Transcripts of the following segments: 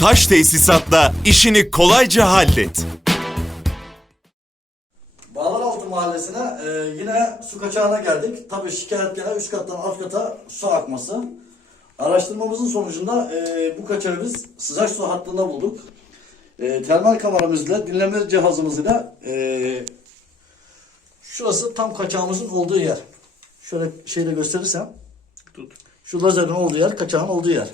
Taş tesisatla işini kolayca hallet. Bağlaraltı Mahallesi'ne e, yine su kaçağına geldik. Tabii şikayet gene üst kattan alt kata su akması. Araştırmamızın sonucunda e, bu kaçağı biz sıcak su hattında bulduk. E, termal kameramızla, dinleme cihazımızla e, şurası tam kaçağımızın olduğu yer. Şöyle şeyle gösterirsem. Tut. Şu lazerin olduğu yer, kaçağın olduğu yer.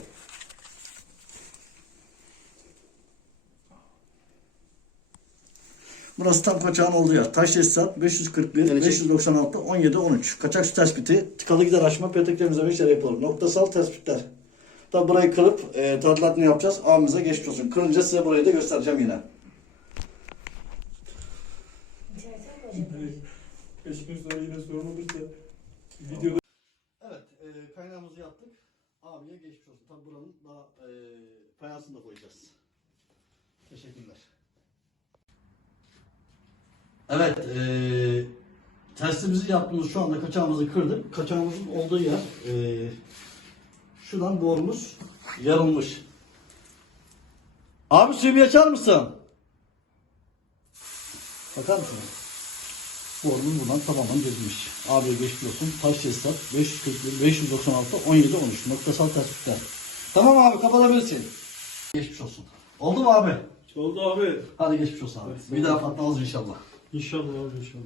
Burası tam kaçağın olduğu yer. Taş tesisat 541, 596, 17, 13. Kaçak su tespiti, tıkalı gider açma, petek temizleme işleri yapılır. Noktasal tespitler. Tabi burayı kırıp e, tadilatını yapacağız. Abimize geçmiş olsun. Kırınca size burayı da göstereceğim yine. Beş gün sonra yine sorun olursa videoda Evet, e, kaynağımızı yaptık. Abiye geçmiş olsun. Tabi buranın daha e, fayansını da koyacağız. Teşekkürler. Evet, e, testimizi yaptığımız şu anda kaçağımızı kırdık. Kaçağımızın olduğu yer, e, şuradan borumuz yarılmış. Abi suyu bir açar mısın? Bakar mısın? Borumuz buradan tamamen dizmiş. Abiye geçmiş olsun. Taş tesisat 541, 596, 17, 13. Noktasal tespitler. Tamam abi kapatabilirsin. Geçmiş olsun. Oldu mu abi? oldu abi. Hadi geçmiş olsun abi. Bir daha patlamaz inşallah. Еще да, еще.